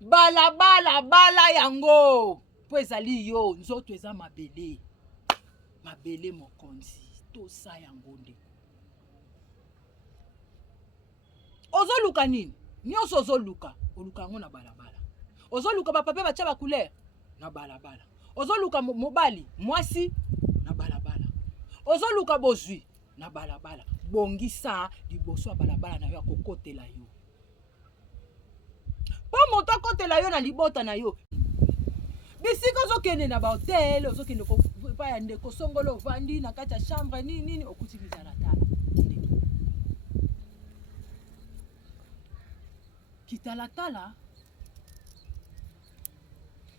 balabala bala yango po ezali yo nzoto eza mabele mabele mokonzi tosa yango nde ozoluka nini nyonso ozoluka oluka yango na balabala ozoluka bapape batya bacouleur na balabala ozoluka mobali mwasi na balabala ozoluka bozwi na balabala bongisa liboso ya balabala na yo akokotela yo po moto akotela yo na libota na yo bisika ozokende na bahotel ozokende pa ya ndeko songolo ovandi na kati ya chambre nini okuti kitalatala kitalatala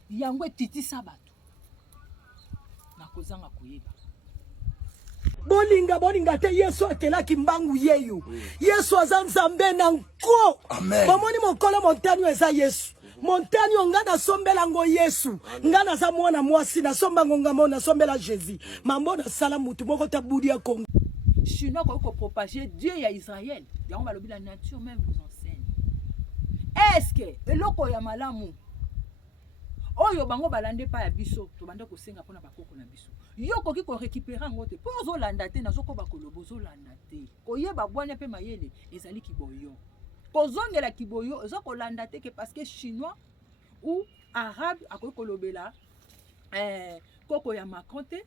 yango etitisa bato na kozanga koyeba bolinga te Yesu akelaki mbangu yeyo Yesu aza nzambe na nko bomoni mokolo montani eza Yesu montani onga na sombela ngo Yesu nga na za mwana mwasi na somba ngonga mona sombela Jésus mambo na sala mutu moko tabudi ya Kongo chinois ko propager Dieu ya Israël yango balobi la nature même vous enseigne est-ce que eloko ya malamu oyo bango balande pa ya biso to bande ko senga pona bakoko na biso yo koki ko récupérer ngote po zo landa te nazoko bakolobo zo landa te koyeba bwana pe mayele ezali kiboyo kozongela kiboyo zo ko landa te que parce que chinois ou arabe akoki kolobela koko ya makonte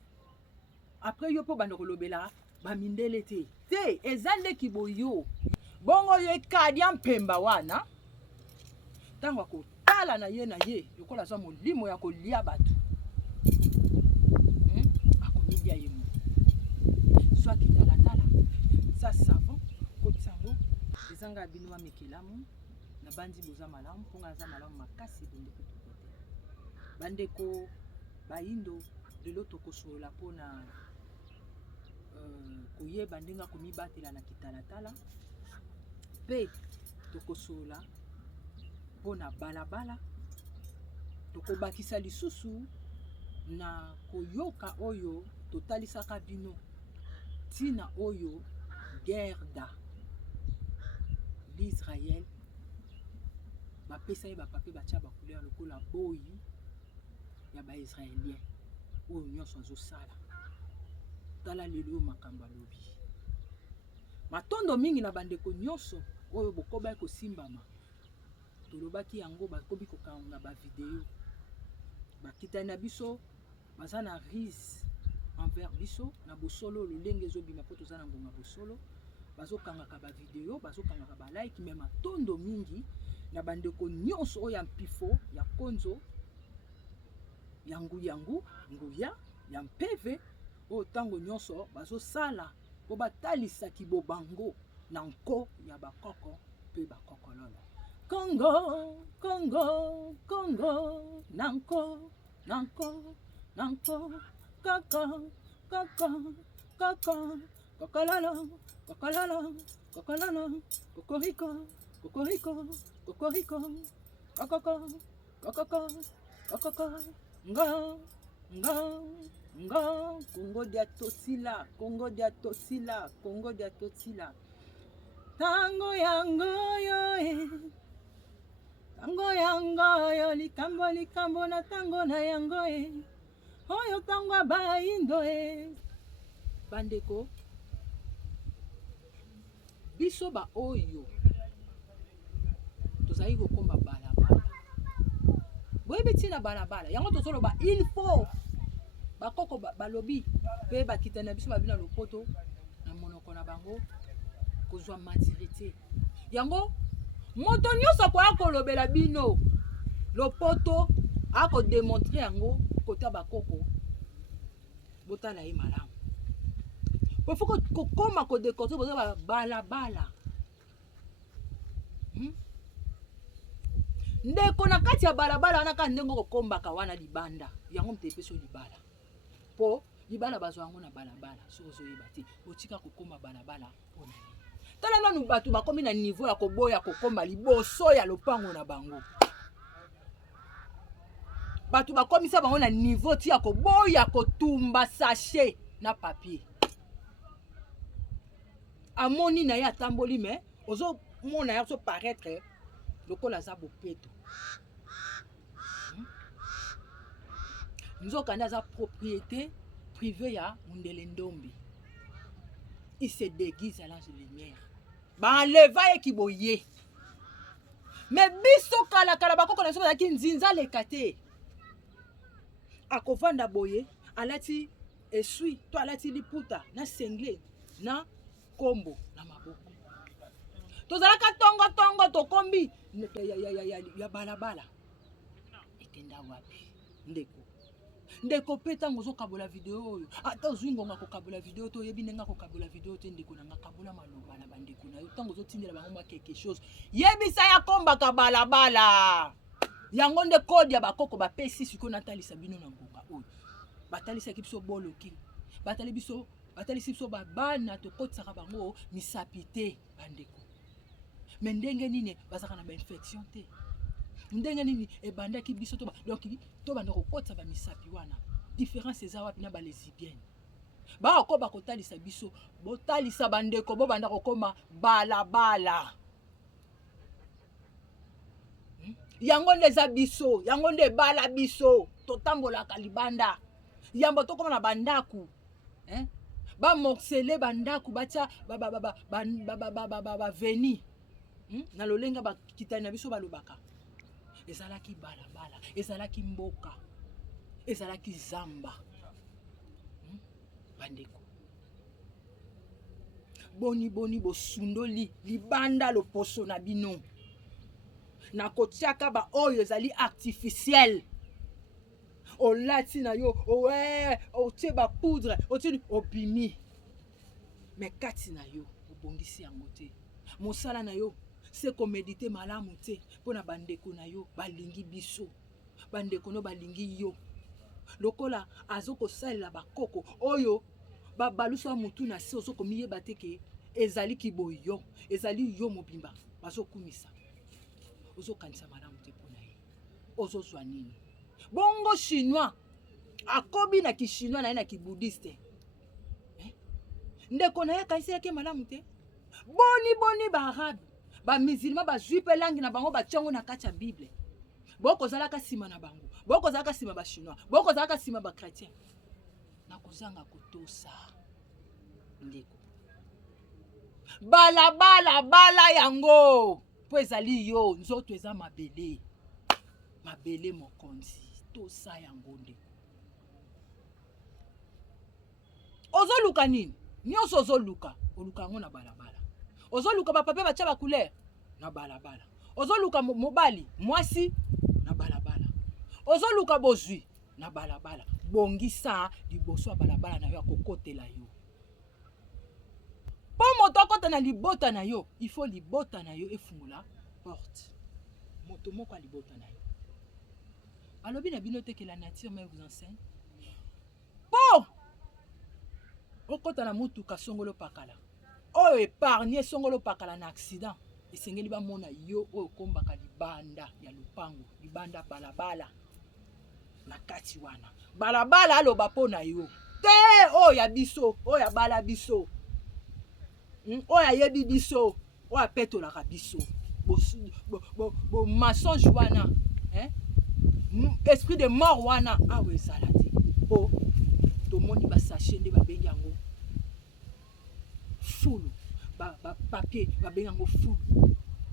après yo po bande kolobela ba mindele te ezande kiboyo bongo ye kadia mpemba wana tango ko tala na ye yokola za molimo ya kolia bato akomilia ye mo soit kitalatala sa savon kotsango ezanga bino wa mekelamu na bandi boza malamu ponga za malamu makasi bondeko tokote bandeko baindo lelo tokosola pona koyeba ndenga komibatela na kitalatala pe tokosola pona balabala tokobakisa lisusu na koyoka oyo totalisaka bino tina oyo guerre da l'Israël bapesa ye bapape batya bacouleur lokola boyi ya baisraélien oyo nyonso azosala tala lelo makambo alobi matondo mingi na bandeko nyonso oyo bokoba kosimbama tolobaki yango bakobi kokanga ba video bakitani na biso baza na rise envers biso na bosolo lolenge ezobima po toza na ngonga bosolo bazokangaka ba video bazokangaka ba like me matondo mingi na bandeko nyonso oyo ya mpifo ya konzo ya nguya ya mpeve oyo tango nyonso bazosala po batalisa kibobango na nko ya bakoko pe bakokololo Congo, Congo, Congo, Nanko, Nanko, Nanko, Kaka, Kaka, Kaka, Kokololo, Kokololo, Kokololo, Kokoriko, Kokoriko, Kokoriko, Kokoko, Kokoko, Kokoko, Ngo, Ngo, Ngo, Congo dia tosila, Congo dia tosila, Congo dia tosila. Tango yango yo tango yango yo likambo na tango na yango oyo tango baindo bandeko biso ba oyo tozali kokomba balabala boyebi tina balabala yango tozoloba il faut bakoko balobi pe bakita na biso babina lopoto na monoko na bango kozwa maturité yango moto nyonso akoya kolobela bino lopoto akodemontre yango kota bakoko botala ye malamu pofo kokoma kodekontre boza balabala ndeko na kati ya balabala wana ka ndenge kokombaka wana libanda yango mte epeso libala po libala bazwa yango na balabala soki ozoyeba te otika kokoma balabala mpona tala nanu bato bakomi na niveau ya koboya kokomba liboso ya lopango na bango bato bakomisa bango na niveau ti ya koboya kotumba sachet na papier amoni na ye atamboli me ozomona ye ozo paraître lokola za bopeto nzokanda za propriété privée ya Mundele Ndombi. Il se déguise à l'âge de lumière. Banleva ekiboye. Mais biso kala bakoko na so bazaki nzinza lekate. Akovanda boye alati esui to alati liputa na sengle na kombo na maboko. Tozalaka tongo tokombi ya balabala. Ekenda wapi ndeko peta ngozo kabola video oyo ata zwingo ngako kabola video to yebi nenga ko kabola video te ndeko na ngakabola maloba na bandeko na yo tango zo tindela bango ma quelque chose yebi sa ya komba ka balabala yango nde code ya bakoko ba pesi siko natalisa bino na ngonga oyo batalisa kibiso boloki batalisi biso babana to kotsaka bango misapite bandeko mais ndenge nini bazaka na ba infection te ndenge nini ebandaki biso to donc to banda kokotsa ba misapi wana différence eza wapi na ba lesbienne ba ko bakotalisa biso botalisa bandeko bo banda kokoma balabala yango ndeza biso yango nde bala biso totambola kalibanda yambo to koma na bandaku ba morceler bandaku batia ba veni na lolenga ba kitana biso balobaka ezalaki balabala ezalaki mboka ezalaki zamba bandeko boni bosundoli libanda loposo na bino na kotiaka ba oyo ezali artificiel olati na yo ouais otie ba poudre otie opimi mais kati na yo obongisi yango te mosala na yo c'est ko méditer malamu te pona bandeko na yo balingi biso bandeko no balingi yo lokola azoko salela bakoko oyo babaluso mutu na se ozoko miyeba te ke ezali kiboyo ezali yo mobimba bazokumisa ozokanisa malamu te pona ye ozozwa nini bongo chinois akobi na kishinois na kibouddhiste ndeko na ye kanisi yake malamu te boni ba arabe ba musulman ba juipe langi na bango ba tchongo na kati ya bible boko zalaka sima na bango boko zalaka sima ba chinois boko zalaka sima ba chrétien na kozanga kotosa ndeko bala yango po ezali yo nzoto eza mabele mokonzi tosa yango ndeko ozoluka nini nyonso ozoluka oluka yango na balabala ozoluka bapape batia ba couleur na balabala ozoluka mobali mwasi na balabala ozoluka bozwi na balabala bongisa liboso ya balabala na yo akokotela yo po moto akota na libota na yo il faut libota na yo efungula porte moto moko alibota na yo alobi na bino te que la nature même vous enseigne po okota na mutuka songolo pakala oyo épargne songolo pakala na accident esengeli bamona yo oyo kombaka libanda ya lupango libanda balabala na kati wana balabala aloba po na yo te oyo ya biso oyo abala biso oyo ayebi biso oyo apetolaka biso bo mensonge wana esprit de mort wana awa ezala te po tomoni basache nde babengi yango fulu papier babengi yango fulu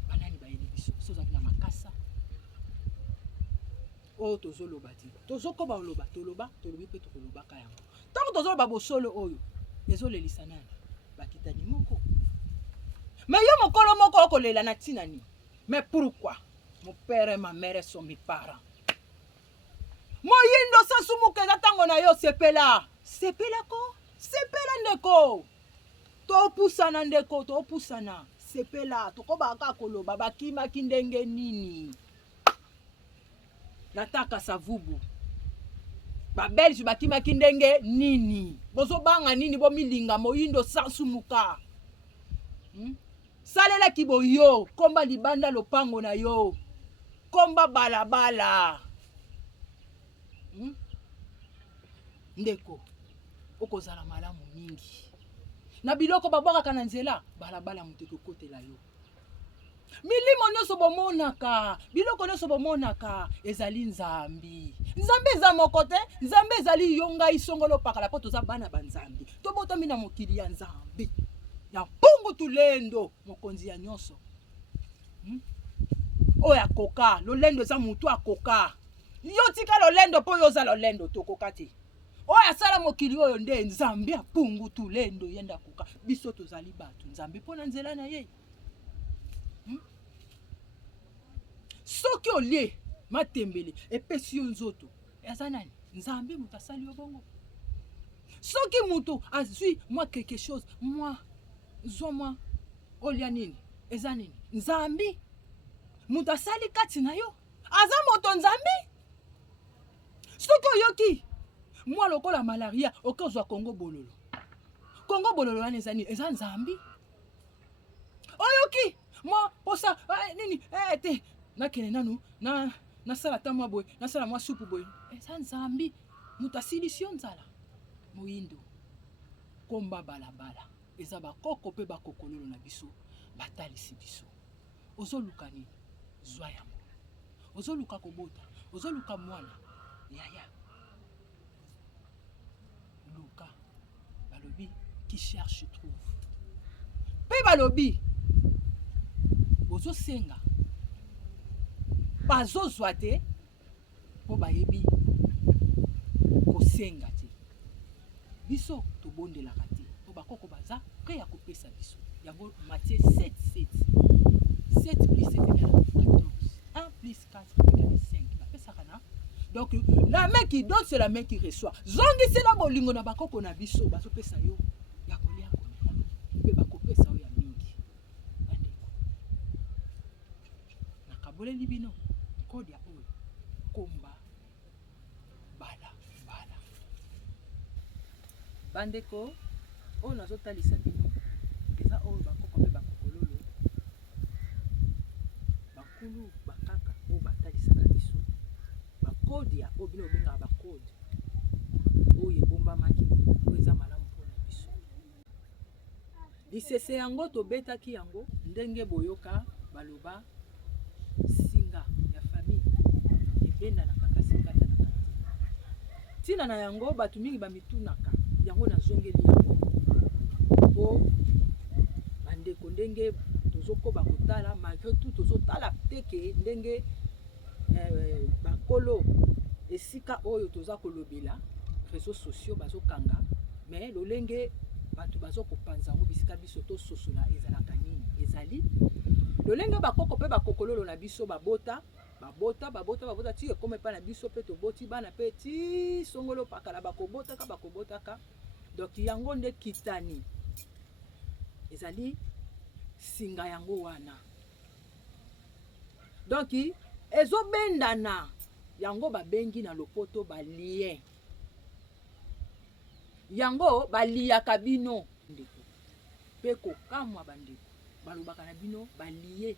banani bayebi biso sozalaki na makasa oyo tozoloba te tozokoba oloba tolobi mpe tokolobaka yango ntango tozoloba bosolo oyo ezolelisa nani bakitani moko mais yo mokolo moko okolela na ntina nini mais pourquoi mon père et ma mère sont mes parents moyindo sasumuka eza ntango na yo sepela ndeko topusana ndeko topusana sepela tokobaka koloba bakimaki ndenge nini nataka savubu babelge bakimaki ndenge nini bozobanga nini bomilinga moyindo sasumuka salela kiboyo komba libanda lopango na yo komba balabala ndeko okozala malamu mingi na biloko babwakaka na nzela balabala moto ekokotela yo milimo nyonso bomonaka, biloko nyonso bomonaka, ezali nzambi. Nzambe eza moko te, nzambe ezali yonga isongolo pakala po toza bana banzambi. Tobotami na mokili ya nzambi. Ya mpungu tulendo, mokonzi ya nyonso. Oya koka, lolendo eza mutu akoka. Yo tika lolendo po yoza lolendo tokoka te. Oya sala mokili oyo nde nzambe apungu tulendo yenda koka. Biso tozali batu, nzambe pona nzela na ye. Soki olie matembele epesi yo nzoto eza nani? Nzambe mutu asali yo bongo. Soki mutu azwi mwa quelque chose, mwa olia nini eza nini? Nzambe mutu asali kati na yo aza moto nzambe. Soki oyoki mwa lokola malaria okozwa Kongo bololo, Kongo bololo wana eza nini? Eza nzambe. Oyoki mwa posa nini te nakene nanu na sala ta mwa boy, na sala mwa supu boy, eza nzambi. Mutu asilisi yo nzala. Moyindo komba balabala eza bakoko pe bakokololo na biso batalisi biso. Ozoluka nini? Zwa yango. Ozoluka kobota, ozoluka mwana yaya luka. Balobi qui cherche trouve. Pe balobi bozo senga bazozwa te po bayebi kosenga te. Biso tobondelaka te po bakoko baza pre ya kopesa biso. Yango Matthieu 7:7. 7 plus 7 égale 14. 1 plus 4 égale 5. Bapesaka na. Donc la main qui donne, c'est la main qui reçoit. Zongi c'est la bolingo na bakoko na biso bazopesa yo ya kolia komela. Pe bakopesa yo ya mingi. Bandeko. Nakabole libino. Kodi ya oyo komba bala. Bandeko oyo nazotalisa bino eza oyo bakoko pe bakokololo bakulu bakaka oyo batalisaka biso bakodi ya oyo bino obengaka bakodi oyo ebombamaki oyo eza malamu mpona biso. Lisese yango tobetaki yango ndenge boyoka baloba singa ya famille ebendanaka kasi katanaka te. Ntina na yango bato mingi bamitunaka yango nazongeli yango po bandeko ndenge tozokoba kotala malgré tout tozotala teke ndenge bakolo esika oyo toza kolobela réseaux sociaux bazokanga mais lolenge bato bazokopanza yango bisika biso tososola ezalaka nini ezali lolenge bakoko pe bakokololo na biso babota ti ekoma epa na biso pe toboti bana pe ti songolo pakala bakobotaka. Donc yango nde kitani ezali singa yango wana. Donc ezobendana yango babengi na lopoto balien. Yango baliyaka bino ndeko pe kokamwa bandeko balobaka na bino balien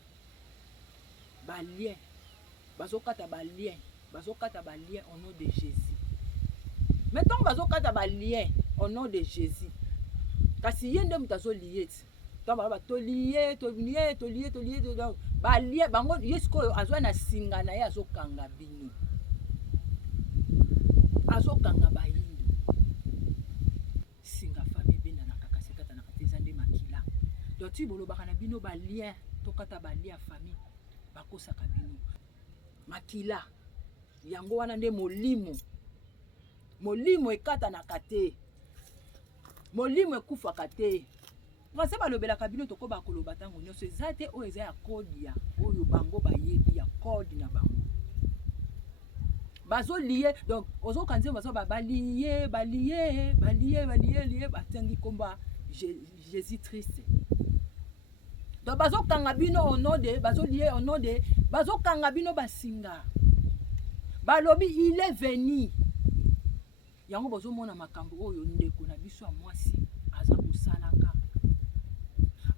bazokata balien au nom de Jésus. Maintenant bazokata balien au nom de Jésus. Kasi yende mutazo lié. Tamba ba to lié donc balien bango yesko azwa na singa na ye azokanga bino. Azokanga bayindo. Singa famille benda na kakase kata na katezande makila. Donc ti bolobaka na bino balien to kata balien famille bakosaka bino. Makila yango wana nde molimo ekata na kate, molimo ekufaka te. Ngase balobelaka bino tokoba koloba tango nyonso eza te oyo eza ya kodi ya oyo bango bayebi ya kodi na bango bazoliye. Donc ozokanze bazo baliye batengi komba Jésus Christ. Donc bazokanga bino au nom de bazoliye au nom de bazokanga bino basinga balobi il est venu. Yango bozomona makambo oyo ndeko na biso ya mwasi aza kosalaka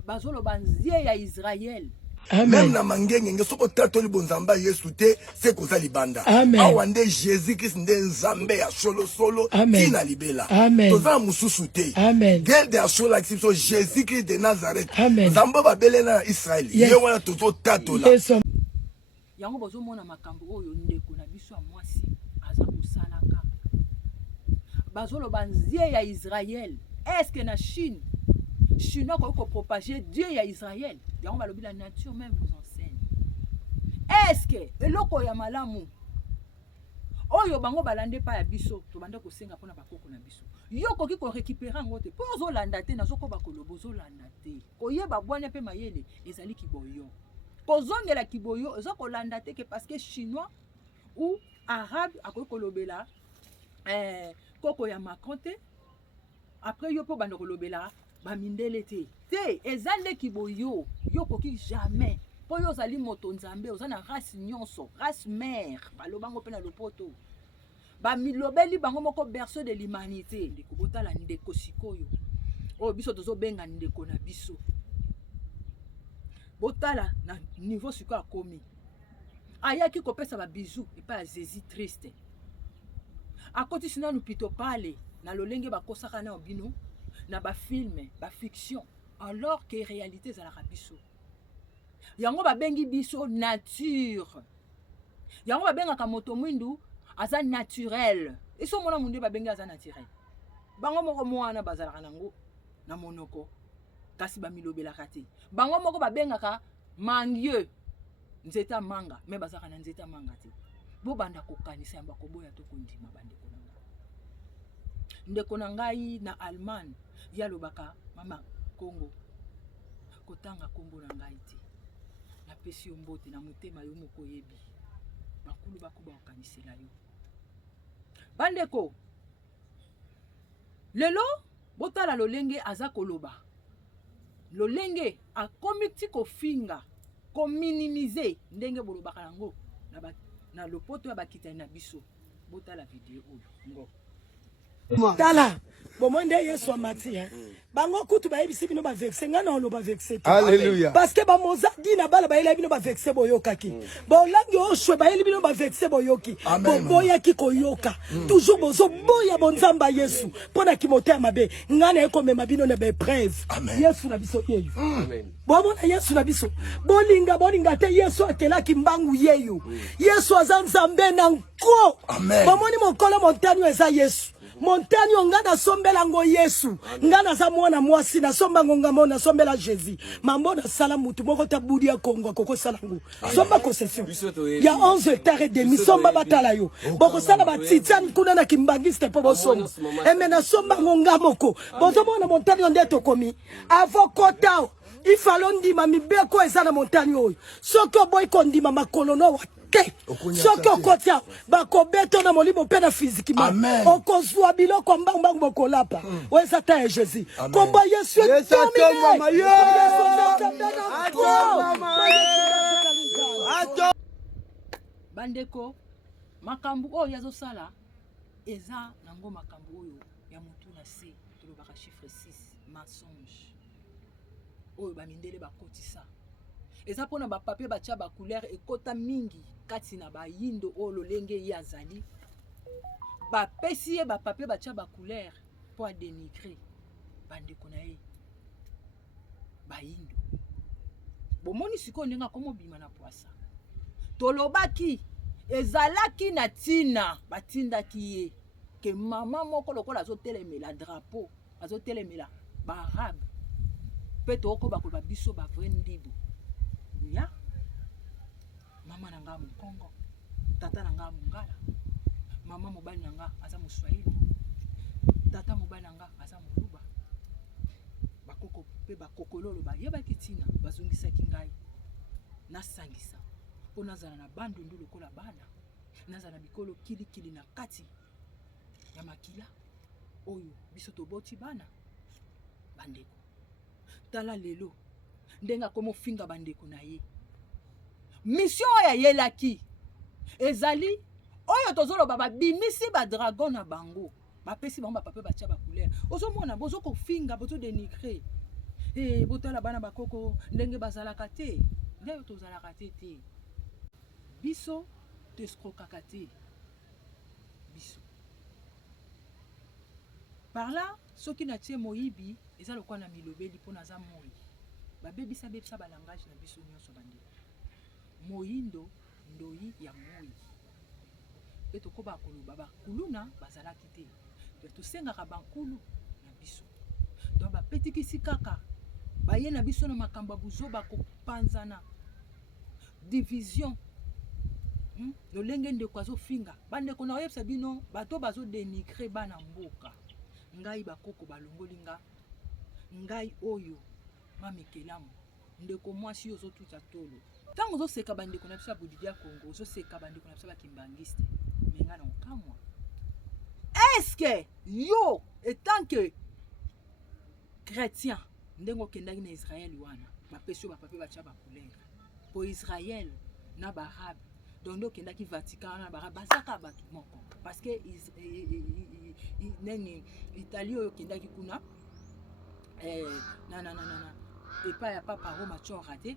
bazoloba nzie ya Israël même na mangenge soko tatoli bonzamba Yesu te c'est koza libanda awa nde Jésus Christ nde nzambe ya solo solo tina libela toza mususu te guerre de ashola kiso Jésus Christ de Nazareth nzambe babele na Israël ye wana tozo tatola yango bozomona makambo oyo ndeko na biso ya mwasi aza kosalaka bazoloba nzie ya Israël est-ce que na Chine Chinois ko propager Dieu ya Israël yango balobi la nature même vous enseigne est-ce que eloko ya malamu oyo bango balande pa ya biso to bande ko senga pona bakoko na biso yo koki ko récupérer ngote po zo landa te nazoko bakolobo zo landa te koyeba bwana pe mayele ezali kiboyo kozongela kiboyo zo ko landa te que parce que chinois ou arabe akoki kolobela koko ya makonte après yo po bande kolobela ba mindele te ezande kiboyo yo koki jamais po yo zali moto nzambe ozana race nyonso race mère balobango pe na lopoto ba milobeli bango moko berceau de l'humanité ndeko botala ndeko sikoyo o biso tozo benga ndeko na biso botala na niveau siko akomi ayaki kopesa ba bisou et pas Jésus triste akoti sina nu pito pale na lolenge bakosaka na obino na ba film ba fiction alors que réalité za la biso yango ba bengi biso nature yango ba benga ka moto mwindu aza naturel iso mona munde ba bengi aza naturel bango moko mwana bazalaka nango na monoko kasi ba milobela kate bango moko ba benga ka mangieux nzeta manga me bazaka na nzeta manga te bo banda kokanisa yamba koboya to kondima bande konanga ndeko na ngai na Allemagne ya lobaka mama Congo kotanga kombo na ngai te na pesi yo mbote na motema yo moko yebi bakulu bakuba okanisela yo bandeko lelo botala lolenge aza koloba lolenge akomiti kofinga kominimize ndenge bolobaka nango na lopoto ya bakitani na biso botala video oyo ngo tala bomonde Yesu amati bango kutu bayebisi bino ba vexe ngana oloba vexe te alléluia parce que ba mozadi na bala bayela bino ba vexe boyokaki bolangi oshwe bayeli bino ba vexe boyoki boya ki koyoka toujours bozo boya bonzamba Yesu pona kimotema mabe ngana ekomema bino na be preuve Yesu na biso yeyo amen bomona Yesu na biso bolinga te Yesu akelaki mbangu yeyo Yesu azanzambe na nko bomoni mokolo montagne eza Yesu montagne ngana sombela ngo Yesu ngana za mwana mwasi na somba ngonga mona sombela Jésus mambo na sala mutu moko tabudi ya Kongo koko sala ngo somba concession ya 11 hectares et demi somba batala yo boko sala ba titian kuna na kimbangiste po bosomo emena somba ngonga moko bozo mona montagne ndeto komi avokota ifalondi mamibeko eza na montagne oyo soko boy kondima makolono soki okotia bakobeto na molimo pe na physiquement okozwa biloko mbangbangu bokolapa weza ta ya Jésus kombo Yesu bandeko makambu oyo yazosala eza nango makambu oyo ya mutu na se tolobaka chiffre 6 mensonge oyo bamindele bakotisa eza pona ba papier batia ba couleur ekota mingi kati na ba yindo o lolenge ye azali ba pesi ye ba papier batia ba couleur pour dénigrer bandeko na ye ba yindo bomoni siko ndinga komo bima na poisa tolobaki ezalaki na tina batindaki ye ke mama moko lokola azotelemela drapeau azotelemela ba arabe pe toko bakoba biso ba vrai ndibo ya mama nanga Mkongo tata nanga Mungala mama mobali nanga aza Mswahili tata mobali nanga aza Muluba bakoko pe bakokololo ba yebaki tina bazongisaki ngai nasangisa po nazala na bando ndu lokola bana nazala na bikolo kilikili na kati ya makila oyo biso toboti bana bandeko tala lelo ndenga komo finga bandeko na ye mission ya yelaki ezali oyo tozolo baba bimisi ba dragon na bango bapesi bango ba papier batia ba couleur ozomona bozo ko finga bozo dénigrer botala bana bakoko ndenge bazalaka te nde tozalaka te te biso teskrokaka te biso par là soki na tie moyibi eza lokwa na milobeli mpo naza moi babebisa balangage na biso nyonso bandeko moyindo ndoyi ya moi mpe tokoba koloba bakuluna bazalaki te mpe tosengaka bankulu na biso donc bapetikisi kaka baye na biso na makambo ya buzoba kopanzana division lolenge ndeko azofinga bandeko na oyebisa bino bato bazodenigre bana mboka ngai bakoko balongoli ngai oyo mamekelamu ndeko mwasi oyo ozotuta tolo ntango ozoseka bandeko na biso ya budidi ya Congo ozoseka bandeko na biso bakimbangiste menga na okamwa eske yo etant que chrétien ndenge okendaki na Israël wana bapesi yo bapapier batya bacouleur po Israël na barabe donc nde okendaki Vatican na barabe bazaka bato moko parce que neni Italie oyo okendaki kuna epai ya papa Roma tshora te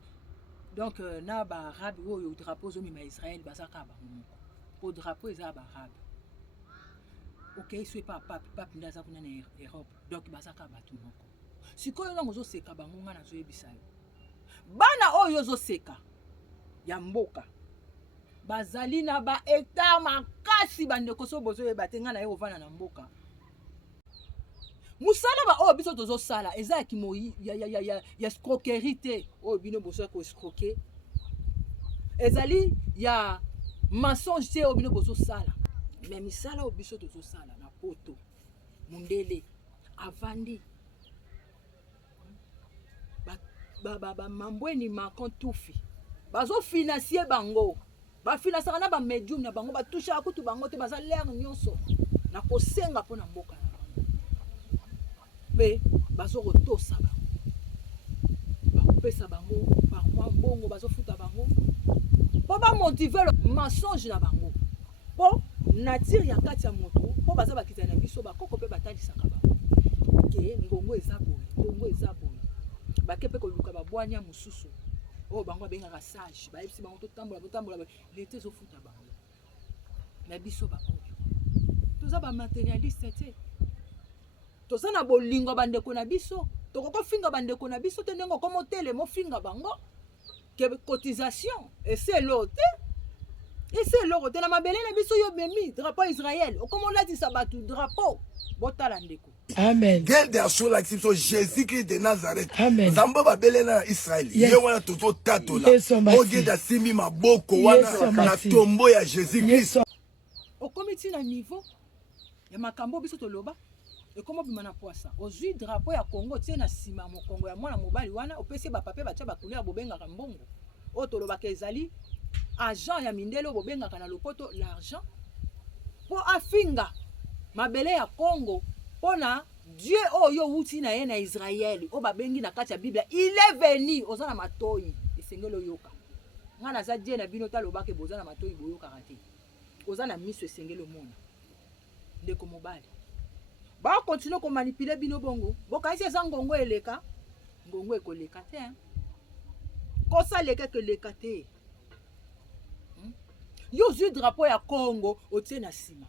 donc na barabe oyo drapeau ozomema Israël bazaka bango moko po drapeau eza barabe okei so epa pape nde aza kuna na Europe donc bazaka bato moko sikoyo ntango ozoseka bango nga nazoyebisa yo bana oyo ozoseka ya mboka bazali na baeta makasi bandeko so bozoyeba te nga na ye kovanda na mboka musala oyo biso tozosala eza ya escroquerie te oyo bino bozoya koescroquer ezali ya mensonge te oyo bino bozosala mais misala oyo biso tozosala na poto mundele avandi bamambweni makon tufi bazofinancie bango bafinansaka na bamedium na bango batushaka kutu bango te baza lere nyonso na kosenga mpo na mboka na bango mpe bazokotosa bango bakopesa bango par mwa mbongo bazofuta bango mpo bamotive mensonge na bango mpo natire ya kati ya moto mpo baza bakitani na biso bakoko mpe batalisaka bango ke ngongo eza boye bake mpe koluka babwanya mosusu oyo bango babengaka sage bayebisi bango totambola lete ezofuta bango na biso bakoyo toza bamaterialiste te toza na bolingo bandeko na biso tokokofinga bandeko na biso te ndenge okoma otelema ofinga bango ke cotisation eselo te na mabele na biso yo memi drapeau Israël okoma olatisa bato drapeau botala ndeko amen guerre de Assur la kiso Jésus-Christ de Nazareth nzambe babele na Israël ye wana tozotatola ogeda simbi maboko wana na tombo ya Jésus-Christ okomi ti na niveau ya makambo biso toloba ekoma bima na poisa ozwi drapeau ya Congo tie na nsima ya mokongo ya mwana mobali wana opesi bapapier batya bacouleur bobengaka mbongo oyo tolobaka ezali agent ya mindele oyo bobengaka na lopoto l'argent mpo afinga mabele ya Congo pona Dieu oyo wuti na ye na Israël o babengi na kati ya Biblia il est venu oza na matoyi esengelo yoka nga naza Dieu na bino talobake boza na matoyi boyokaka te oza na miso esengelo mona ndeko mobali ba continue ko manipuler bino bongo bokaisi eza ngongo eleka ngongo ekoleka te kosa leka ke leka te yo zwi drapeau ya Congo otie na sima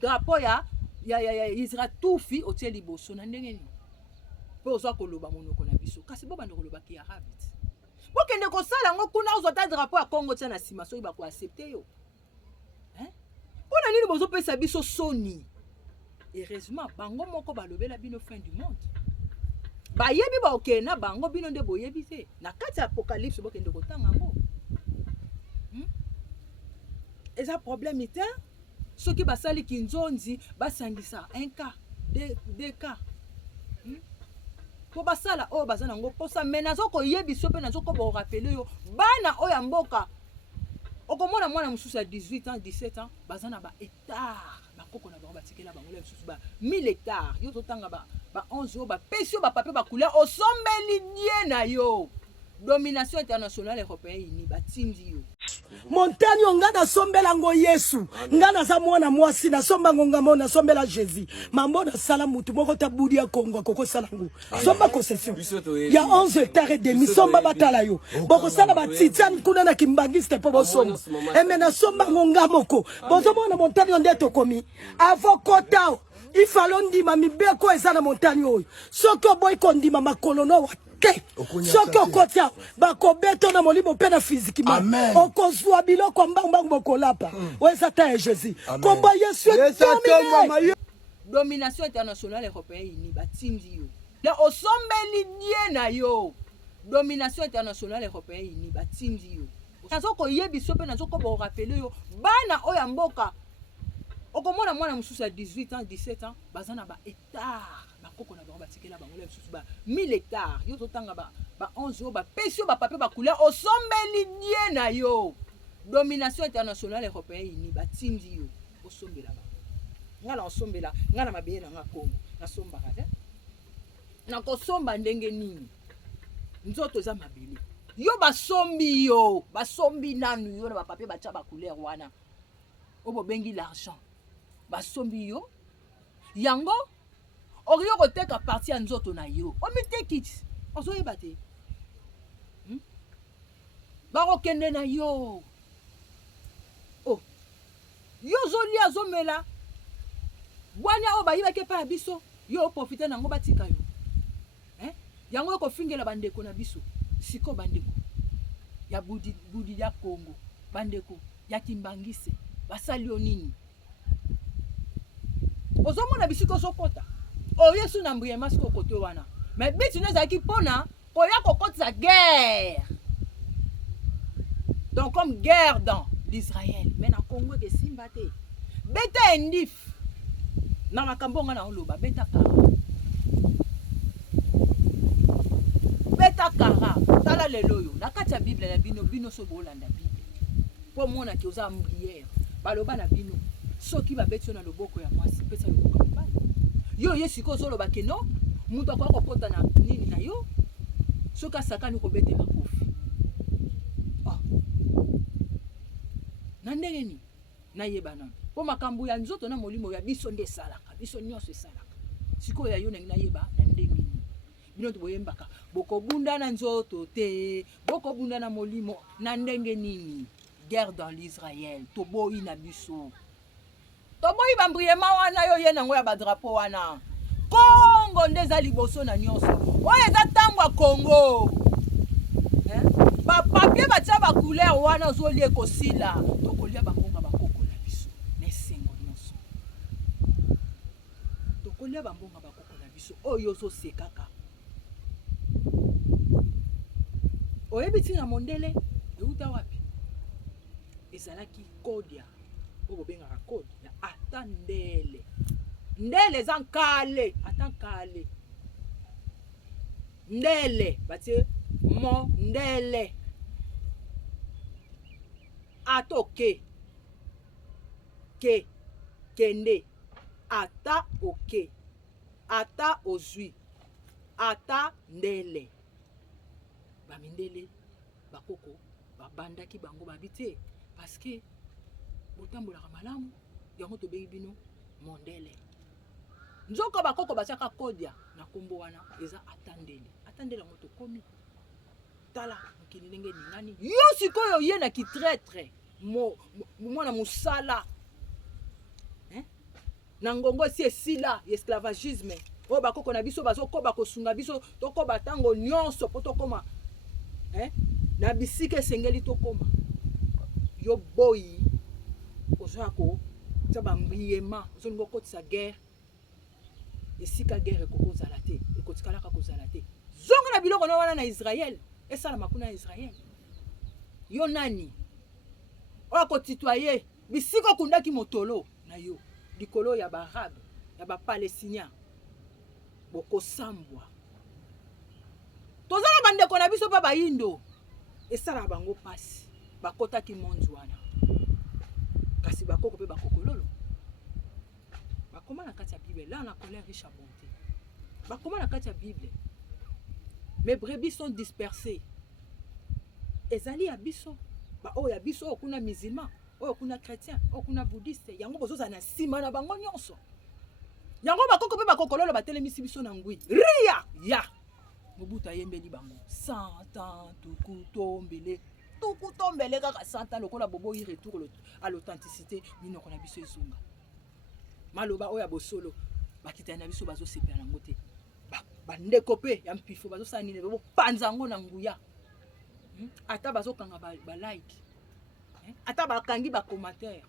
drapeau ya Israël tufi otie liboso na ndenge nini mpe ozwa koloba monoko na biso kasi bo bando koloba ki arabe ti bokende kosala ngo kuna ozwa ta drapeau ya Congo tia na sima soki bakoaccepte yo mpona nini bozopesa biso soni heureusement bango moko balobela bino fin du monde bayebi baokende na bango bino nde boyebi te na kati ya apocalypse bokende kotanga yango eza problème te soki basali kinzonzi basangisa 1 cas 2 cas po basala oyo baza nango posa me nazokoyebiso mpe nazokoborapele yo bana oyo ya mboka okomona mwana mosusu ya 18 ans 17 ans baza na bahétare bakoko na bango batikela bango le mosusu 1000 hectares yo totanga ba 11 oyo bapesi yo bapapier bacouleur osombeli die na yo domination internationale européenne ini batindi yo Montani onga na sombela ngo Yesu. Nga na za mwana mwasi na somba ngonga mona sombela Jésus. Mambo na sala mutu moko tabudi ya Kongo koko sala ngo. Somba concession. Il y a 11 hectares et demi somba batala yo. Boko sala batitian kuna na kimbangiste po bo somba. Emena somba ngonga moko. Bozo mona Montani onde to komi. Avokota. Il fallait ndima mibeko eza na Montani oyo. Soko boy kondima makolono ke. Soko kotia bako beto na molimo pe na physiquement. Okozwa biloko mbamba bokolapa. Weza ta Jésus. Komba Yesu dominé. Domination internationale européenne ni batindi yo. Le osombeli die na yo. Domination internationale européenne ni batindi yo. Nazoko yebiso pe nazoko bo rappeler yo bana oya mboka. Okomona mwana mususu ya 18 ans 17 ans bazana ba hectare bakoko na bango batikela bango le mususu ba 1000 hectares yo totanga ba 11 yo ba pesio ba papier ba couleur osombeli die na yo. Domination internationale européenne ni batindi yo osombela ba ngala osombela ngala mabeye na ngakongo na somba kaza na kosomba ndenge nini nzoto za mabele yo basombi nanu yo na ba papier ba cha ba couleur wana obo bengi l'argent basombi yo yango oriyo koteka parti ya nzoto na yo omitekiti ozoyeba te bakokende na yo yo zolia azomela bwanya oyo bayibaki epai ya biso yo oprofite nango batika yo yango ekofingela bandeko na biso siko bandeko ya budi ya Congo bandeko ya Kimbangise basali yo nini ozomona bisiko ozokota Yesu na mbriye masiko kote wana mais bitu nezalaki mpona koya kokotisa guerre donc comme guerre dans l'Israël mais na Congo esimba te beta endif na makambo nga na oloba beta kara tala lelo yo na kati ya Bible na bino so bolanda Bible po mona ki oza mbrière baloba na bino soki babeti na loboko ya mwasi pesa loboko ya mobali yo Yesu ko zoloba keno mutu akwa kokota na nini na yo soki asakani kobete makofi na ndenge ni nayeba nano po makambo ya nzoto na molimo ya biso nde esalaka biso nyonso esalaka sikoyo ya yo nangi nayeba na ndenge ni bino toboyembaka bokobunda na nzoto te bokobunda na molimo na ndenge nini guerre dans l'Israël toboyi na biso toboyi bambriema wana yo ye nango ya badrapo wana Kongo nde eza liboso na nyonso oyo eza ntango ya Kongo bapapie batia bacouleur wana ozolia ekosila tokolia bambonga bakoko na biso na esengo nyonso tokolia bambonga bakoko na biso oyo ozosekaka oyebi ntina mondele euta wapi ezalaki kodia oyo bobengaka kode ya ata ndele eza nkale ata nkale ndele batie mo ndele atoke kende ata oke ata ozwi ata ndele bamindele bakoko babandaki bango babite parce que botambolaka malamu yango tobengi bino mondele nzoko bakoko batiaka kodia na kombo wana eza atandele moto komi tala mokili ndenge ningani yo sikoyo ye na kitretre mwana musala na ngongo si esila esclavagisme oyo bakoko na biso bazokoba kosunga biso tokoba ntango nyonso po tokoma na bisika esengeli tokoma yo boyi ozoya kotia bambriema ozolinga okotisa guerre esika guerre ekokozala te ekotikalaka kozala te zonga na biloko na wana na Israël esalama kuna na Israël yo nani oyo akotitoye bisika okundaki motolo na yo likolo ya baarabe ya bapalestinien bokosambwa tozala bandeko na biso mpa bayindo esala bango pasi bakotaki monzi wana kasi bakoko mpe bakokololo bakoma na kati ya Bible là na colère riche à bonté bakoma na kati ya Bible mes brebis sont dispersées ezali ya biso ba oyo ya biso oyo kuna musulman oyo kuna chrétien oyo kuna bouddhiste yango bozoza na nsima na bango nyonso yango bakoko mpe bakokololo batelemisi biso na ngwi ria ya Mobutu ayembeli bango 100 ans tukutombele kaka 100 ans lokola bobo yi retour à l'authenticité bino kona biso ezonga maloba oyo ya bosolo bakita na biso bazosepela nango te bandeko mpe ya mpifo bazosala nini bopanza yango na nguya ata bazokanga balike ata bakangi bacommentaire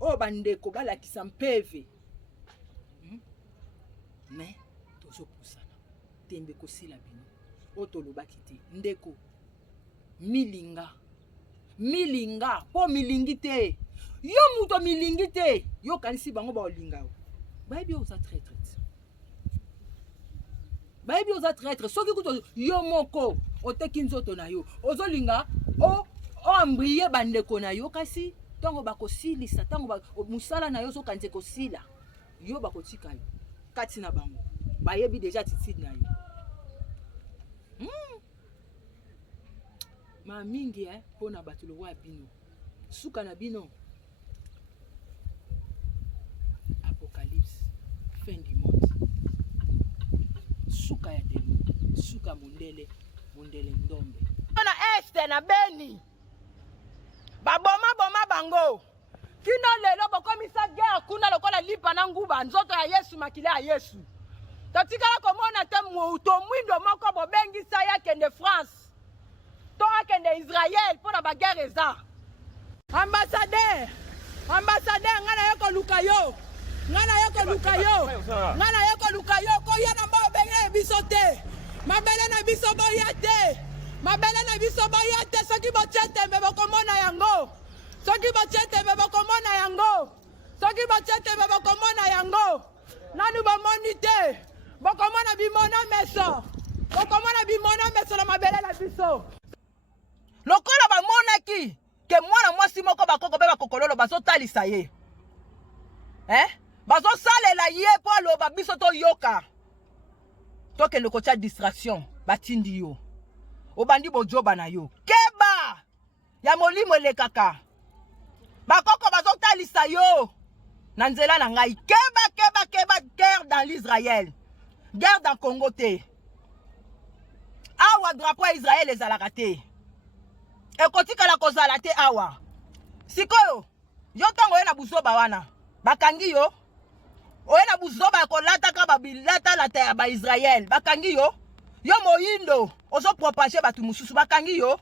oyo bandeko balakisa mpeve mais tozopusana tembe kosila bino oyo tolobaki te ndeko milinga po milingi te yo muto milingi te yo kanisi bango baolinga yo bayebi oza traître soki kuto yo moko oteki nzoto na yo ozolinga oambriye bandeko na yo kasi ntango bakosilisa ntango mosala na yo ozokanisi kosila yo bakotika yo kati na bango bayebi deja attitude na yo ma mingi mpona bato lokwa bino suka na bino apocalypse fin du monde suka ya demo suka mondele ndombe na este na Beni baboma bango kino lelo bokomisa guerre kuna lokola lipa na nguba nzoto ya Yesu makile ya Yesu totikala komona te moto mwindo moko bobengisa yakende France to akende Israël pour la bagarre eza ambassadeur ngana yoko luka yo ko yana mba bengela biso te mabele na biso boya te soki bochete me bokomona yango nanu bomoni te bokomona bimona meso na mabele na biso lokola bamonaki ke mwana mwasi moko bakoko mpe bakokololo bazotalisa ye bazosalela ye mpo aloba biso toyoka tokende kotia distraction batindi yo obandi bojoba na yo keba ya molimo elekaka bakoko bazotalisa yo na nzela na ngai keba guerre dans l'Israël guerre dans Congo te awa drapeau ya Israël ezalaka te ekotikala kozala te awa sikoyo yo ntango oye na buzoba wana bakangi yo oye na buzoba ya kolataka babilatalata ya baisrael bakangi yo moyindo ozopropage bato mosusu bakangi yo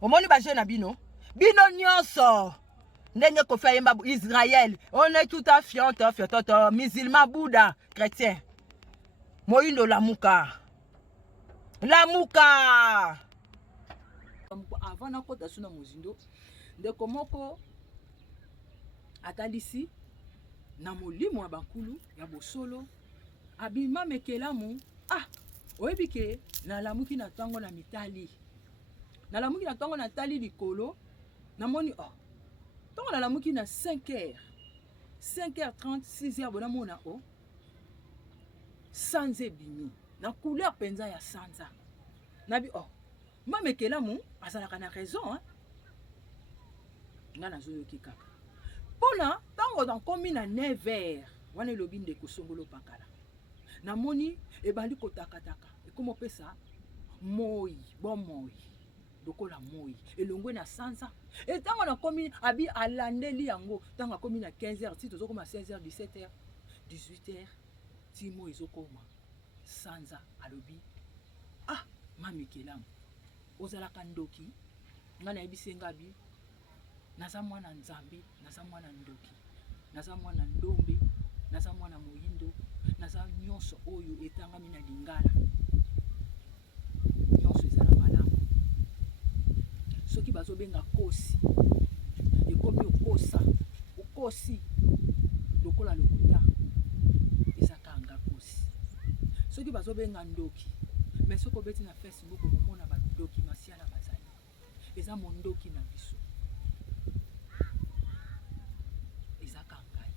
omoni baje na bino nyonso ndenge kofi ayemba Israël on est tout à fianto musulman bouddha chrétien moyindo lamuka avant na kota suna mozindo ndeko moko atalisi na molimo ya bakulu ya bosolo abima mekelamu oyebi ke nalamuki na ntango na mitali likolo namoni ntango nalamuki na 5h30 6h bonamona sanza ebimi na couleur penza ya sanza nabi mamekelamu azalaka na raison nga nazoyoki kaka mpona ntango nakomi na 9h wana elobi ndeko songolo pakala namoni ebandi kotakataka ekomopesa moi lokola moi elongwe na sanza ntango nakomi abi alandeli yango ntango akomi na 15h ti tozokoma 16h 17h 18h ti moi ezokoma sanza alobi mamekelamu ozalaka ndoki nga nayebisi ngabi naza mwana nzambe naza mwana ndoki naza mwana ndombe naza mwana moyindo naza nyonso oyo etangami na lingala nyonso ezala malamu soki bazobenga kosi ekomi okosi lokola lokuta ezakanga kosi soki bazobenga ndoki mais soki obeti na Facebook okomona badoki masiala bazali eza mondoki na biso ezaka ngai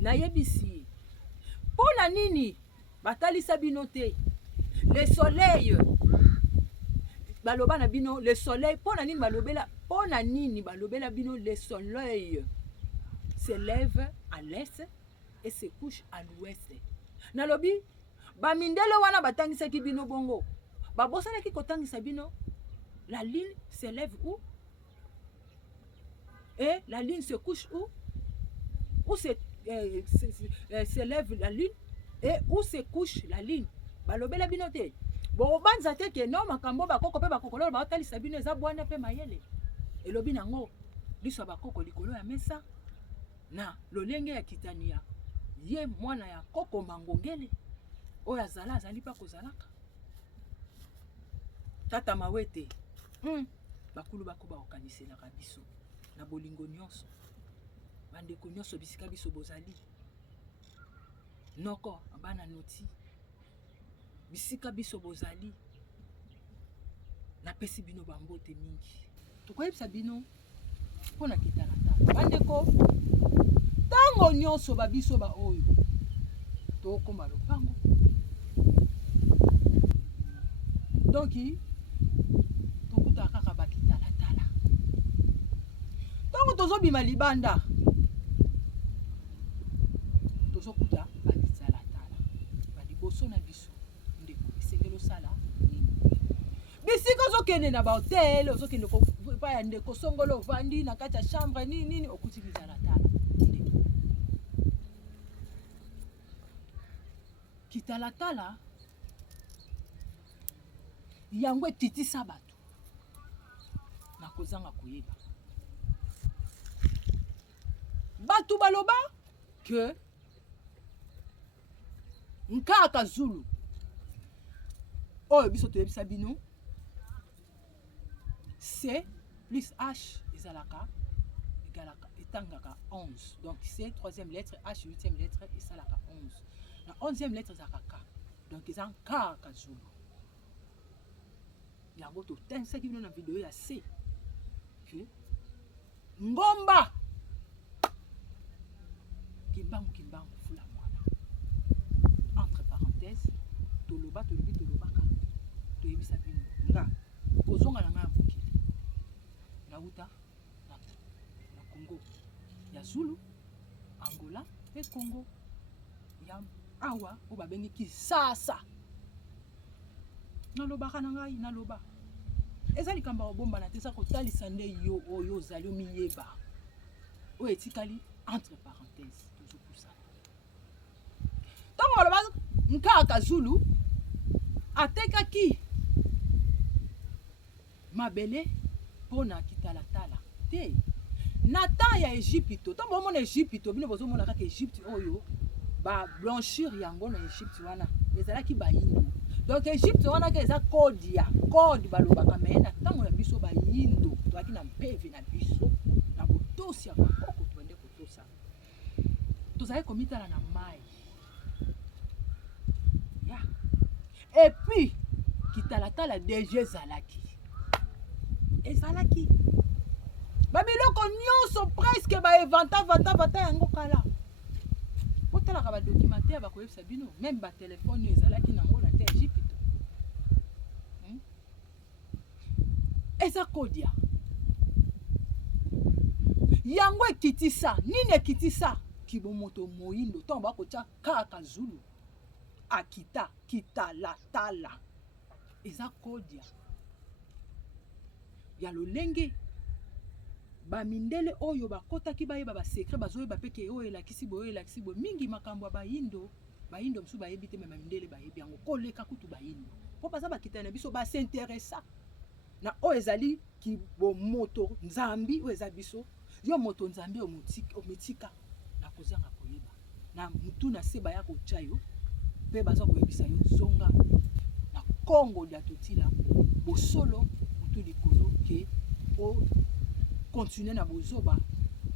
nayebisi mpona nini batalisa bino te le soleil baloba na bino le soleil pona nini balobela bino le soleil se lève à l'est et se couche à l'ouest. Nalobi bamindele wana batangisaki bino bongo babosanaki kotangisa bino la lune se lève où et la lune se couche où se lève la lune et où se couche la lune. Balobela bino te bon banza te ke no makambo bakoko pe bakokolo batalisa bino eza bwana pe mayele elobi nango biso bakoko likolo ya mesa na lolenge ya kitania ye mwana ya koko mangongele oyo azali pa kozalaka tata mawete bakulu bako baokaniselaka biso na bolingo nyonso bandeko nyonso bisika biso bozali noko bana noti bisika biso bozali napesi bino bambote mingi tokoyebisa bino mpona kitalatala bandeko ntango nyonso babiso baoyo tokoma lopango donki tokutaka kaka bakitalatala ntango tozobima libanda tozokuta bakitalatala baliboso na biso ndeko esengeli osala nini bisika ozokende na bahotel ozokende pa ya ndeko songolo ovandi na kati ya chambre nini okuti kitalatala ndeko kitalatala yango etitisa bato na kozanga koyeba bato baloba ke nkaka zulu oyo biso toyebisa bino C plus H etangaka 11. Donc C, troisième lettre, H, huitième lettre, et ça la 11. La 11e lettre, c'est K. Donc ils ont K Zulu. Il y a un autre thème, c'est qui vient dans la vidéo, il y a C. Que Ngomba Kimbangu, Fula Mwana. Entre parenthèses, Toloba, Tolobaka. Toyebi Sabino. Nga, Kozonga na nga mokili. Nauta na Congo. Ya Zulu, Angola et Congo. Ya awa o babengi Kisasa. Nalobaka na ngai naloba. Ezali kamba obomba na tesa kotalisa nde yo oyo zali miyeba. O etikali entre parenthèses tozokusa. Tango loba nkaka Zulu atekaki mabele pona kitalatala te nata ya Egypte to bomona Egypte bino bozomona kaka Egypte oyo ba blanchir yango na Egypte wana ezalaki bayindo donc Egypte wana ke eza code balobaka me na tango ya biso bayindo toaki na mpeve na biso na botosi ya bakoko twende kotosa tozali komitala na mai ya et puis kitalatala déjà ezalaki babiloko nyonso presque baevanta yango kala botalaka badocumentaire bakoyebisa bino même batelefone ezalaki nango na te Egypte eza kodia yango ekitisa nini ekitisa kibomoto moyindo ntango bakotya kaka Zulu akita kitalatala eza kodia ya lolenge bamindele oyo bakotaki bayeba basekre bazoyeba peke oyo elakisi boye mingi makambo ya bayindo msu bayebi te me bamindele bayebi yango koleka kutu bayindo po baza bakita na biso basinteresa na oyo ezali kibomoto nzambi oyo eza biso yo moto nzambi ometika na kozanga koyeba na mutu na se baya kotya yo mpe baza koyebisa yo zonga na kongo ya totila bosolo mutu likolo ke o continuer na bozoba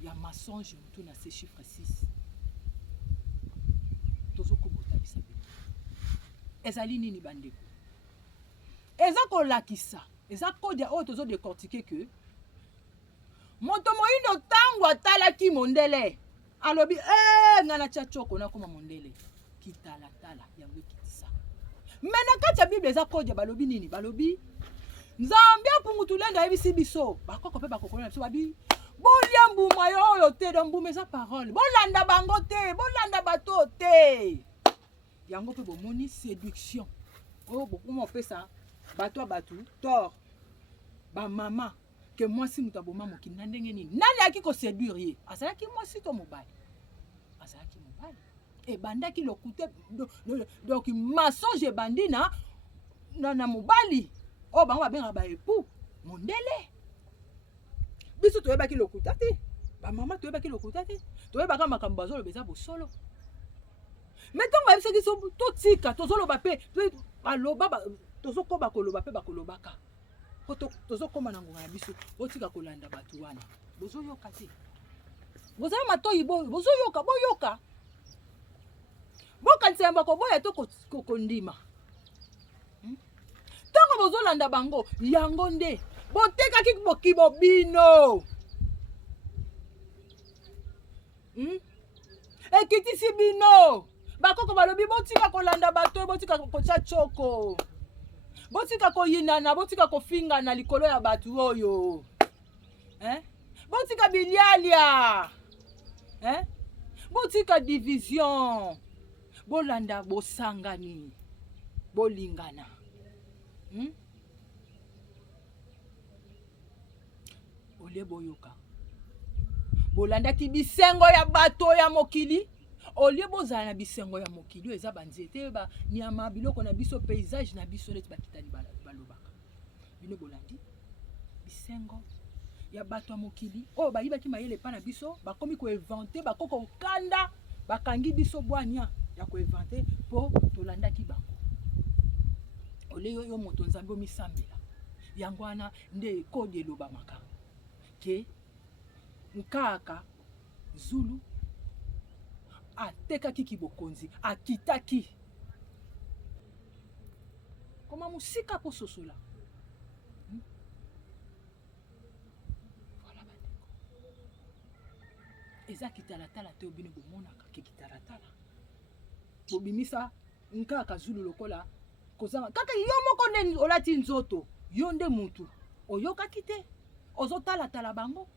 ya mensonge mutu na se chiffre 6 tozokobota bisa bino ezali nini bandeko eza kolakisa eza kode oyo tozodecortike ke moto moyindo ntango atalaki mondele alobi nga na tia choko nakoma mondele kitalatala yango ekitisa me na kati ya bible eza kode balobi nini balobi Nzambe apungutulenga yebisi biso. Bakoko pe bakokola biso babi. Bolia mbuma yo te do mbuma eza parole. Bolanda bango te, bolanda bato te. Yango pe bomoni séduction. Oh bokuma opesa bato batu tort. Ba mama que moi si muta boma mokini na ndenge nini. Nani aki ko séduire ye? Azalaki moi si to mobali. Azalaki mobali. E bandaki lokute donc mensonge bandi na mobali. Oh bango babenga ba époux mondele. Biso toyebaki lokuta te. Ba mama toyebaki lokuta te. Toyebaka makambo azolo beza bosolo. Mettons ba bisaki so totika tozoloba pe baloba tozokoba koloba pe bakolobaka. Tozokoma na ngonga na biso otika kolanda batu wana. Bozoyoka te. Bozala matoyi bozoyoka boyoka. Boka nsemba ko boya to kokondima. Tango bozolanda bango yango nde boteka ki bobino. Ekitisi bino. Bakoko balobi botika kolanda bato botika kocha choko. Botika koyinana botika kofingana likolo ya batu oyo. Botika bilialia. Botika division. Bolanda bosangani. Bolingana. Ole boyoka. Bolanda ki bisengo ya bato ya mokili. Ole bozala na bisengo ya mokili eza banzete ba nyama biloko na biso paysage na biso leti bakitani balobaka. Bino bolandi bisengo ya bato ya mokili. Oh ba yibaki mayele pa na biso bakomi ko inventer bakoko kanda bakangi biso bwanya ya ko inventer po tolanda ki bango. Ole yo moto nzambe omisambela. Yango wana nde kode loba maka. Ke nkaka Zulu ateka kiki bokonzi akitaki koma musika po sosola. Voilà bandeko. Eza kitalatala te obino bomonaka kitalatala. Bobimisa nkaka Zulu lokola kozanga kaka yo moko nde olati nzoto yo nde mutu oyoka kite ozotala tala bango.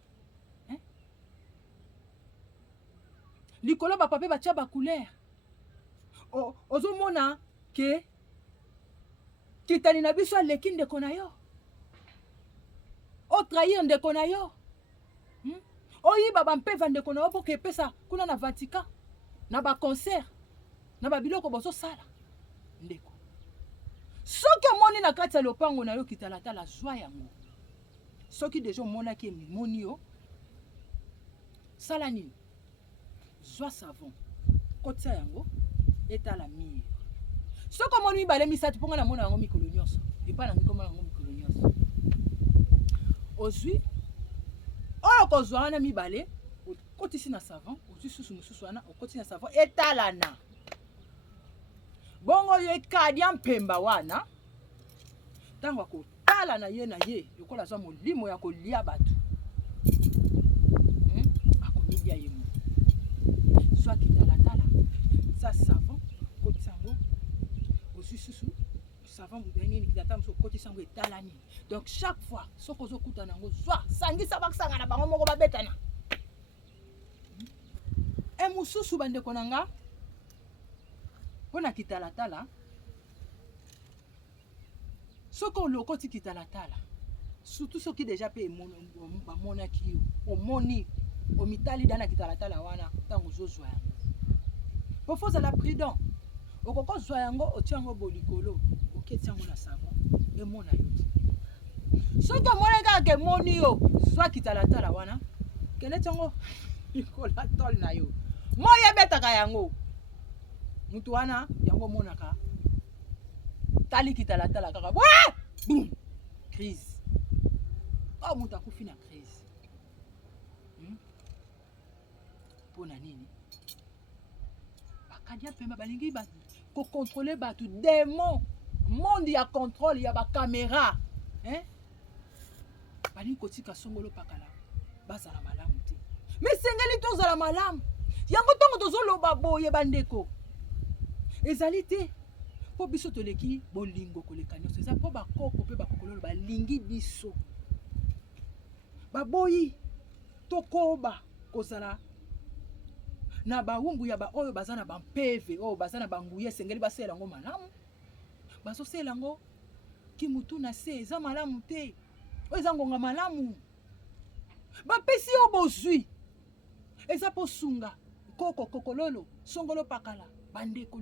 Likolo ba pape batia ba couleur. Ozomona ke kitani na biso leki ndeko na yo. O trahir ndeko na yo. Oyiba ba mpeva ndeko na yo po ke pesa kuna na Vatican na ba concert na ba biloko bozo sala ndeko. Soki omoni na kati ya lopango na yo kitalatala zwa yango. Soki deja omona ki moni yo sala nini? Zwa savon. Kotia yango etala mire. Soko moni bale misatu ponga na mona yango mikolo nyonso. Epa na ngikoma yango mikolo nyonso. Ozwi oyo kozwa na mibale okotisi na savon, ozwi susu mususu wana okotisi na savon etala na. Bongo ye kadia mpemba wana. Tango akotala na ye lokola zwa molimo ya kolia batu. Akonidia ye. Soit kitalatala ça savon kotisango osususu savon mudani ni kitata so kotisango etalani. Donc chaque fois soko zo kutana ngo zwa sangisa bakisanga na bango moko babetana. Mususu bande konanga pona kitalatala soko lokoti kitalatala surtout ceux qui déjà pe mona ki omoni omitali dana kitalatala wana tango zozwa yango. Pofoza la prudent. Okoko zwa yango otiango bolikolo, oketiango na savon e mona yoti. Soki omona kaka moni yo zwa kitalatala wana, kene tiango ikola tol na yo. Moye betaka yango. Mutu wana yango monaka. Tali kitalatala kaka. Boum! Crise. Oh mutu akufi na crise. Pona nini bakadia pemba balingi ba ko contrôler batu démon monde ya contrôle ya ba caméra balingi kotika songolo pakala bazala malamu te mais sengeli tozala malamu yango tongo tozoloba boye bandeko ezali te po biso toleki bolingo koleka nyonso eza po bakoko mpe bakokololo balingi biso baboyi tokoba kozala na bawumbu ya oyo baza na bampeve oyo baza na banguye esengeli basala yango malamu bazosala yango kimutu na se eza malamu te oyo eza ngonga malamu bapesi yo bozwi eza po sunga koko kokololo songolo pakala bandeko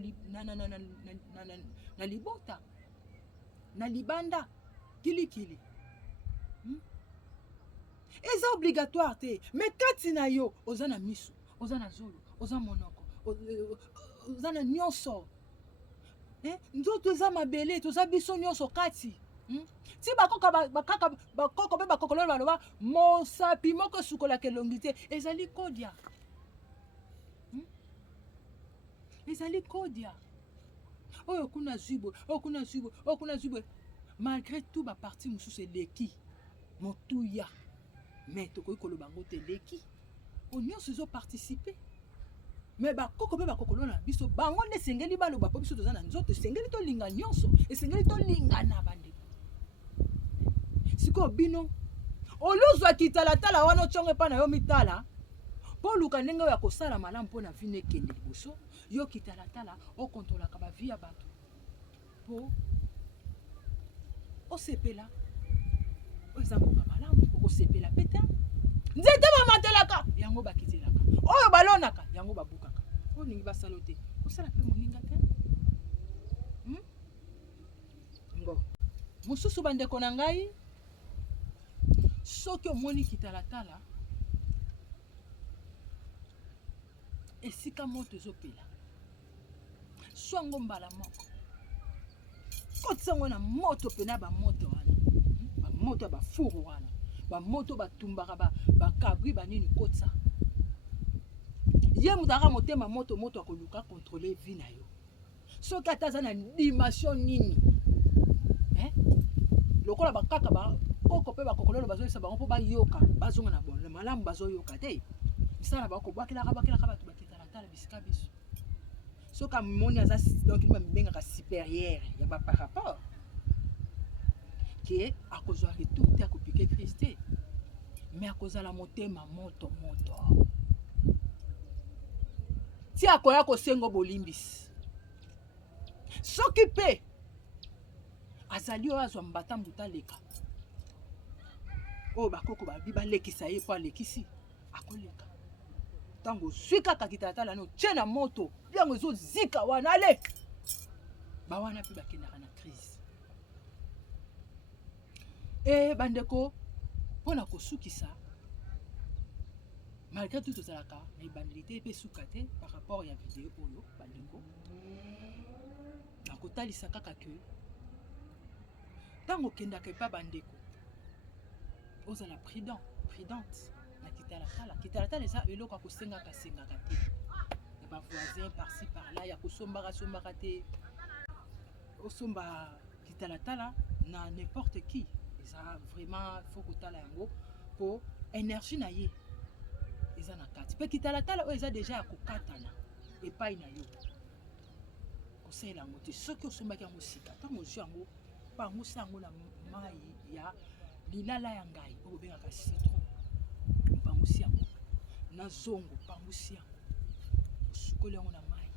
na libota na libanda kilikili eza obligatoire te mais kati na yo oza na miso oza na zolo oza monoko oza na nyonso nzoto eza mabele toza biso nyonso kati ti bakoko mpe bakokololo baloba mosapi moko esukolaka elongi te ezali kodia ezali kodia oyo kuna zwibo oyo kuna zwibo oyo kuna zwibo malgré tout baparti mosusu eleki motuya mais tokoki koloba yango te eleki o nyonso ezoparticipe mais bakoko mpe bakokololo na biso bango nde esengeli baloba mpo biso toza na nzoto esengeli tolinga nyonso esengeli tolingana bandeko sikoyo bino oluzwaki talatala wana otyongo epa na yo mitala mpo luka ndenge oyo ya kosala malamu mpo na vino ekende liboso yo kitalatala okontrolaka bavi ya bato mpo osepela oyo eza ngonga malamu okosepela mpe te nzete bamatelaka yango bakitelaka oyo balonaka yango babukaka oyo ningi basala te kosala mpe moninga te ngo mosusu bandeko na ngai soki omoni kitalatala esika moto ezopela swango mbala moko kotisango na moto pena bamoto wana bamoto ya bafuru wana bamoto batumbaka bakabri banini kotisa ye moto aka motema moto akoluka kontrole vi na yo soki ata aza na dimension nini lokola bakaka bakoko mpe bakokololo bazoyisa bango mpo bayoka bazonga na bona malamu bazoyoka te misala bakobwakelaka bato bakitalatala bisika biso soki amoni aza donc bamibengaka supérieure ya baparapport ke akozwa retour te akopike Christ te mais akozala motema moto ti akoya kosengo bolimbisi soki mpe azali oyo azwa mbata mbuta leka oyo bakoko babi balekisa ye mpo alekisi akoleka ntango ozwi kaka kitalatala no tie na moto yango ezozika wana ale bawana mpe bakendaka na crise bandeko mpona kosukisa malgré tout tozalaka na ebandeli te mpe suka te par rapport ya video oyo bandeko nakotalisa kaka ke ntango okendaka epa bandeko ozala prudente na kitalatala eza eloko akosengaka te ya bavoisin parci parla ya kosombaka te osomba kitalatala na n'importe qui eza vraiment faut kotala yango po énergie na ye eza na kati mpe kitalatala oyo eza deja ya kokatana epai na yo kosalela yango te soki osombaki yango sika ntango ozwi yango pangusa yango na mai ya lilala ya ngai oyo obengaka citron pangusi yango na zongo pangusi yango osukoli yango na mai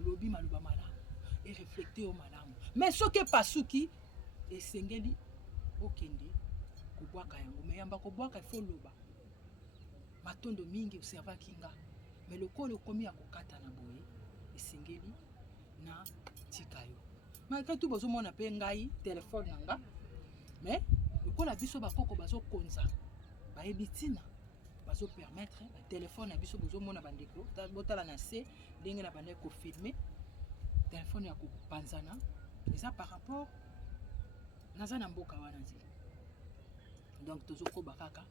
olobi maloba malamu ereflekte yo malamu mais soki epasuki esengeli okende kobwaka yango me yamba kobwaka ifo loba matondo mingi oservaki nga me lokolo okomi ya kokata na boye esengeli na tika yo malgré tout bozomona mpe ngai telefone na nga me lokola biso bakoko bazokonza bayebi ntina bazopermettre batelefone na biso bozomona bandeko botala na se ndenge na bandeko kofilme telefone ya kopanzana eza par rapport naza na mboka wana nzela donc tozokoba kaka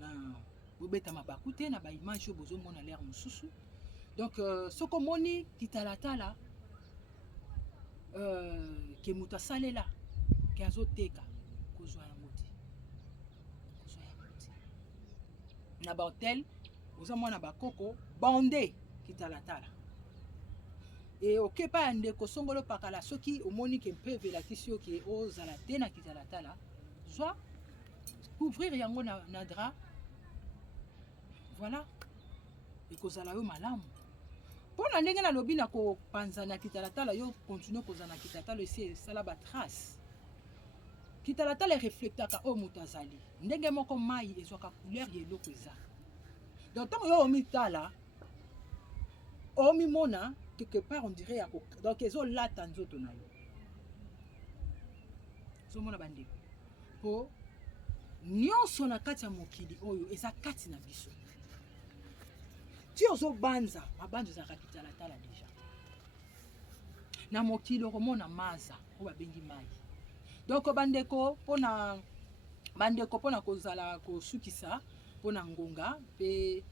na bobeta mabaku te na baimage oyo bozomona l'air mosusu donc soki omoni kitalatala ke moto asalela ke azoteka kozwa yango te na bahotel ozomona bakoko bande kitalatala et ok pa ndeko songolo pakala soki omoni ke mpe velakisi yo ke ozala te na kitalatala soit couvrir yango na drap voilà ekozala yo malamu mpona ndenge nalobi na kopanza na kitalatala yo continue kozala na kitalatala esi esala batrace kitalatala ereflektaka oyo moto azali ndenge moko mai ezwaka couleur ya eloko eza donc ntango yo omitala omimona quelque part on dirait donc ezolata nzoto na yo ozomona bandeko mpo nyonso na kati ya mokili oyo eza kati na biso ti ozobanza mabanzo ezalaka kitalatala deja na mokili okomona maza oyo babengi mai donc bandeko mpona kozala kosukisa mpona ngonga mpe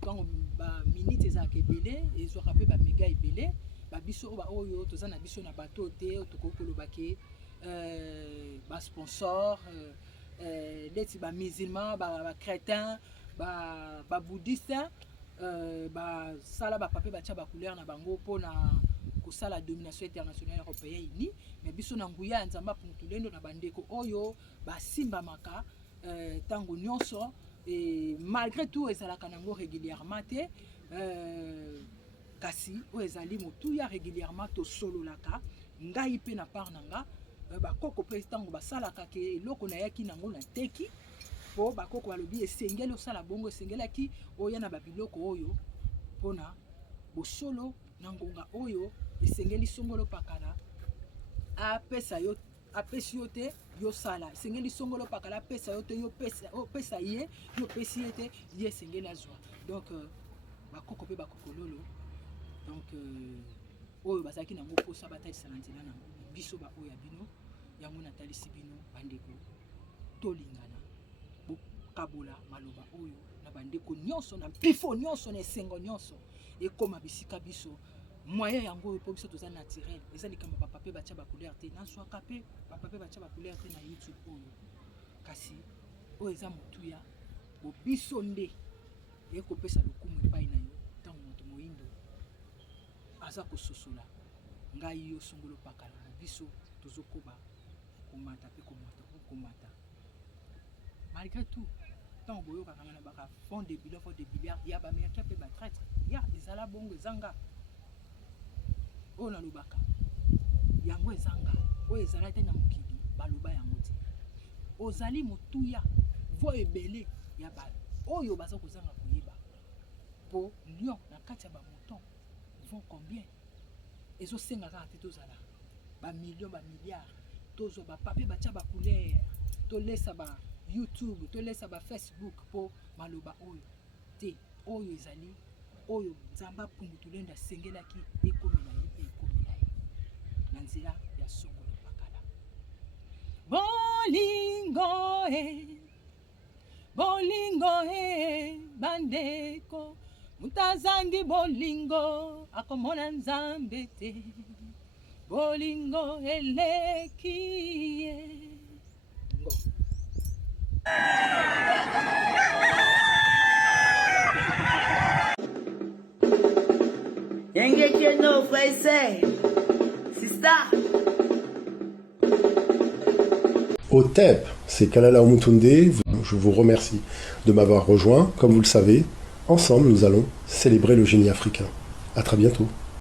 ntango baminite ezalaka ebele ezwaka mpe bamega ebele babiso oyo toza na biso na bato te tokoki kolobake basponsor neti bamusulman bacrétin babouddhiste basala bapape batya bacouleur na bango mpona kosala domination internationale européenne mais biso na nguya ya nzambe apuntulendo na bandeko oyo basimbamaka ntango nyonso malgré tout ezalaka nango régulièrement te kasi oyo ezali motuya régulièrement tosololaka ngai mpe na part na nga bakoko mpe ntango basalaka ke eloko nayaki nango na teki mpo bakoko balobi esengeli osala bongo esengelaki oya na babiloko oyo mpona bosolo na ngonga oyo esengeli songolo pakala apesi yo te yosala esengeli songolo pakala apesa yo te opesa ye yopesi ye te ye esengeli azwa donc bakoko mpe bakokololo donc oyo bazalaki nango mposa batalisaka nzela nango biso baoyo ya bino yango natalisi bino bandeko tolingana bokabola maloba oyo na bandeko nyonso na mpifo nyonso na esengo nyonso ekoma bisika biso moyen yango oyo mpo biso toza naturel eza likambo bapape batya bacouleur te nazwaka mpe bapape batya bacouleur te na youtube oyo kasi oyo eza motuya bobiso nde ekopesa lokumu epai na yo ntango moto moyindo aza kososola ngai yo songolo pakala biso tozokoba komata mpe komata malgré tout ntango boyokaka nga na baka fond de billiard ya baaméricain mpe batraître ya ezala bongo ezanga oyo nalobaka yango ezanga oyo ezala te na mokili baloba yango te ozali motuya vo ebele ya oyo baza kozanga koyeba mpo lion na kati ya bamoton vont combien ezosenga kaka te tozala bamillion bamilliard tozwa bapape batya bacouleur tolesa ba YouTube tolesa ba Facebook mpo maloba oyo te oyo ezali oyo nzambe apungutulendo asengelaki ekomela ye na nzela ya songolo pakala bolingo bandeko mutazangi bolingo akomona nzambe te bolingo eleki ye Yengekeno Faisal Sister OTEP, c'est Kalala Omutunde. Je vous remercie de m'avoir rejoint. Comme vous le savez, ensemble, nous allons célébrer le génie africain. À très bientôt.